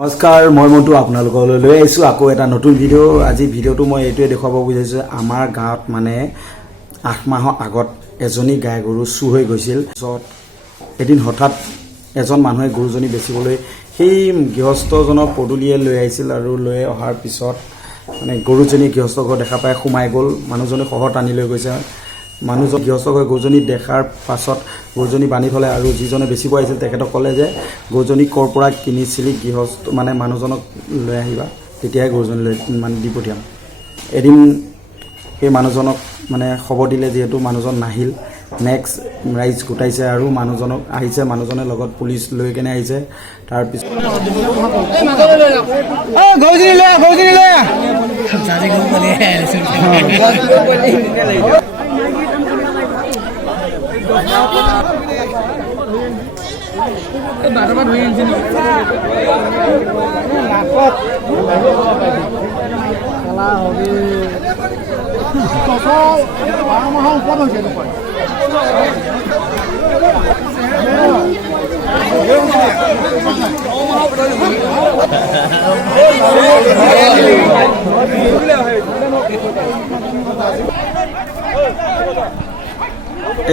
নমস্কাৰ, মই মন্টু আপোনালোকলৈ লৈ আহিছোঁ আকৌ এটা নতুন ভিডিঅ'। আজি ভিডিঅ'টো মই এইটোৱে দেখুৱাব বিচাৰিছোঁ, আমাৰ গাঁৱত মানে 8 মাহৰ আগত এজনী গাই গৰু চুৰ হৈ গৈছিল। পিছত এদিন হঠাৎ এজন মানুহে গৰুজনী বেচিবলৈ সেই গৃহস্থজনক পদূলিয়ে লৈ আহিছিল আৰু লৈ অহাৰ পিছত মানে গৰুজনী গৃহস্থ ঘৰ দেখা পাই সোমাই গ'ল। মানুহজনে সহ টানি লৈ গৈছে। মানুহজন গৃহস্থ ঘৰ গৰুজনী দেখাৰ পাছত গৰুজনী বান্ধি থ'লে আৰু যিজনে বেচিব আহিছিল তেখেতক ক'লে যে গৰুজনী ক'ৰ পৰা কিনিছিলি, গৃহস্থ মানে মানুহজনক লৈ আহিবা, তেতিয়াই গৰুজনী লৈ মানে দি পঠিয়াম। এদিন সেই মানুহজনক মানে খবৰ দিলে, যিহেতু মানুহজন নাহিল। নেক্সট ৰাইজ গোটাইছে আৰু মানুহজনক আহিছে, মানুহজনে লগত পুলিচ লৈ কেনে আহিছে। তাৰপিছত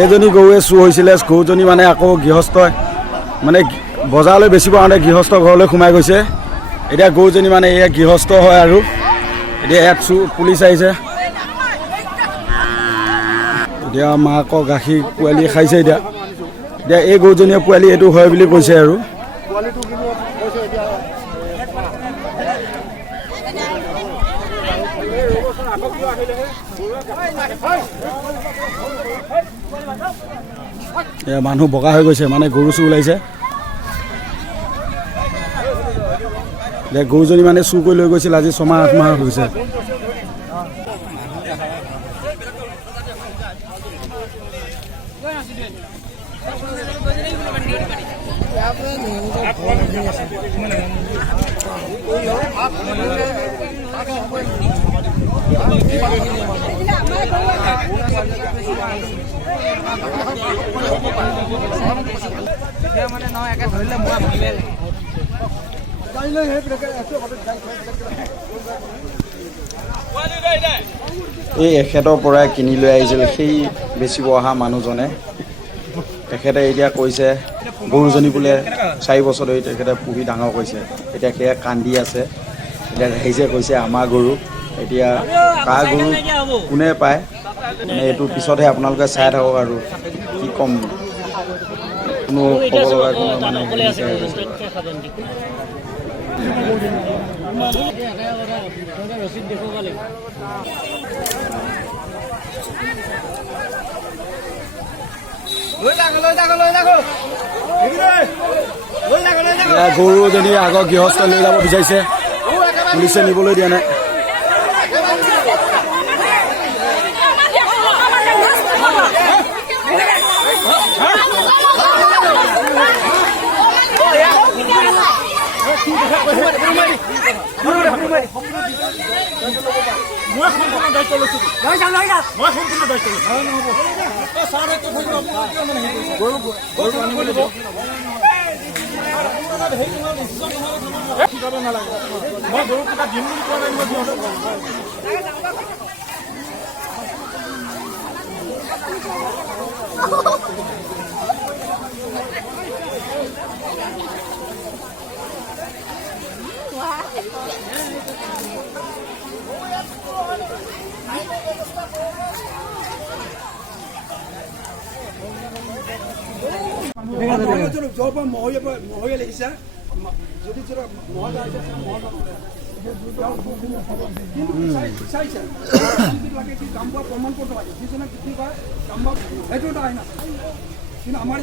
এজনী গৰুৱে চুৰ হৈছিলে। গৰুজনী মানে আকৌ গৃহস্থ মানে বজাৰলৈ বেচিব কাৰণে গৃহস্থ ঘৰলৈ সোমাই গৈছে। এতিয়া গৰুজনী মানে এয়া গৃহস্থ হয় আৰু এতিয়া ইয়াত পুলিচ আহিছে। এতিয়া মাকৰ গাখীৰ পোৱালি খাইছে। এতিয়া এই গৰুজনীয়ে পোৱালি এইটো হয় বুলি কৈছে আৰু মানুহ বগা হৈ গৈছে, মানে গৰু চুৰ ওলাইছে। গৰুজনী মানে চুৰ কৰি লৈ গৈছিল, আজি 6 মাহ 8 মাহ হৈছে। এই এখেতৰ পৰাই কিনি লৈ আহিছিল সেই বেচিব অহা মানুহজনে। তেখেতে এতিয়া কৈছে গৰুজনী বোলে 4 বছৰ ধৰি তেখেতে পুহি ডাঙৰ কৰিছে। এতিয়া সেয়া কান্দি আছে। এতিয়া আহিছে, কৈছে আমাৰ গৰু। এতিয়া কাৰ গৰু কোনে পায় মানে এইটো পিছতহে আপোনালোকে চাই থাকক আৰু কি ক'ম, কোনো ক'ব লগা কোনো মানে গৰুজনী আগৰ গৃহস্থ লৈ যাব বিচাৰিছে, পুলিচে নিবলৈ দিয়া নাই। মহৰীয়া লিখিছে যদি প্ৰমাণ পত্ৰ লাগে, যিজনে বিক্ৰী কৰে সেইটো এটা আইন আছে, কিন্তু আমাৰ